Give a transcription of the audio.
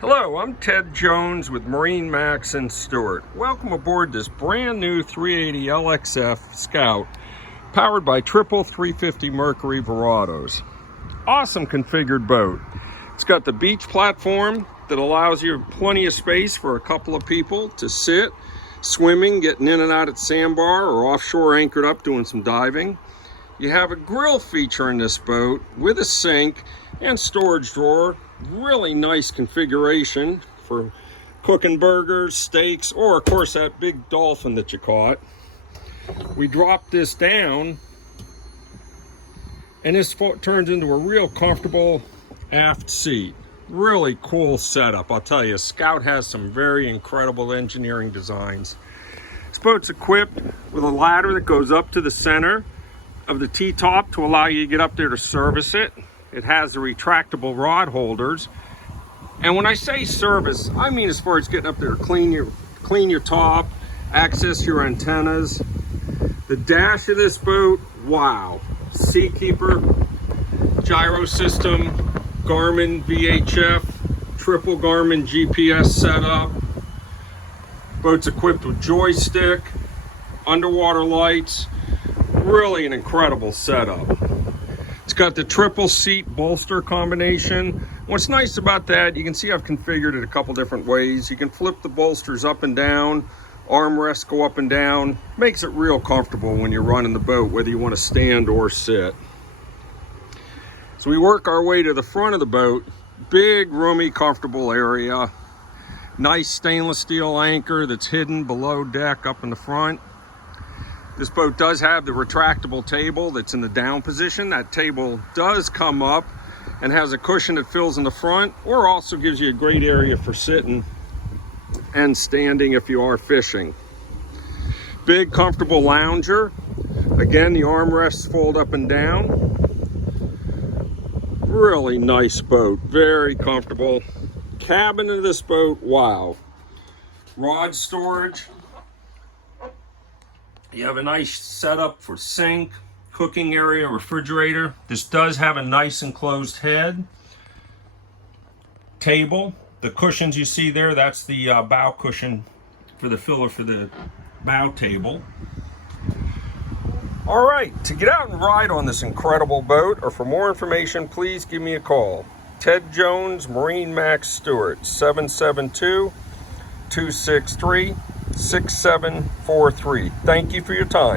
Hello, I'm Ted Jones with MarineMax in Stuart. Welcome aboard this brand new 380 LXF Scout powered by triple 350 Mercury Verados. Awesome configured boat. It's got the beach platform that allows you plenty of space for a couple of people to sit, swimming, getting in and out at sandbar or offshore anchored up doing some diving. You have a grill feature in this boat with a sink and storage drawer. Really nice configuration for cooking burgers, steaks, or of course that big dolphin that you caught. We drop this down and this turns into a real comfortable aft seat. Really cool setup, I'll tell you. Scout has some very incredible engineering designs. This boat's equipped with a ladder that goes up to the center of the T-top to allow you to get up there to service it. It has the retractable rod holders. And when I say service, I mean as far as getting up there to clean your top, access your antennas. The dash of this boat, wow. Seakeeper, gyro system, Garmin VHF, triple Garmin GPS setup. Boat's equipped with joystick, underwater lights. Really an incredible setup. It's got the triple seat bolster combination. What's nice about that, you can see I've configured it a couple different ways. You can flip the bolsters up and down, armrests go up and down. Makes it real comfortable when you're running the boat, whether you want to stand or sit. So we work our way to the front of the boat. Big, roomy, comfortable area. Nice stainless steel anchor that's hidden below deck up in the front. This boat does have the retractable table that's in the down position. That table does come up and has a cushion that fills in the front, or also gives you a great area for sitting and standing if you are fishing. Big comfortable lounger. Again, the armrests fold up and down. Really nice boat, very comfortable. Cabin of this boat, wow. Rod storage. You have a nice setup for sink, cooking area, refrigerator. This does have a nice enclosed head. Table. The cushions you see there, that's the bow cushion for the filler for the bow table. All right, to get out and ride on this incredible boat, or for more information, please give me a call. Ted Jones, MarineMax Stuart, 772-263-6743. Thank you for your time.